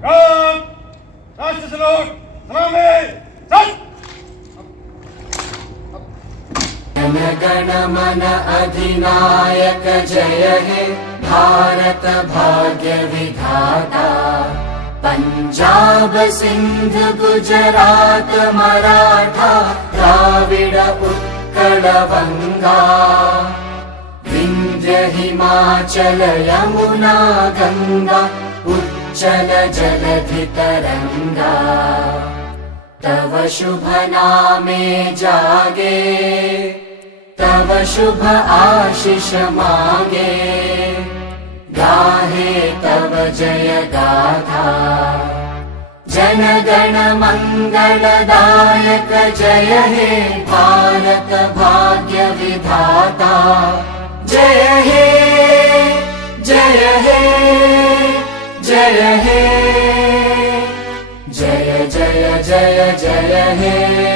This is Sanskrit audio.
राष्ट्र सलोट सलामी सच। जन गण मन अधिनायक जय हे भारत भाग्य विधाता। पंजाब सिंध गुजरात मराठा द्राविड उत्कल वंगा। विंध्य हिमाचल यमुना गंगा उच्चल जलधि तरंगा। तव शुभ नामे जागे तव शुभ आशीष मांगे। गाहे तव जय गाथा जन गण मंगलदायक जय हे भारत भाग्य विधाता। जय हे जय हे जय हे जय जय जय जय हे।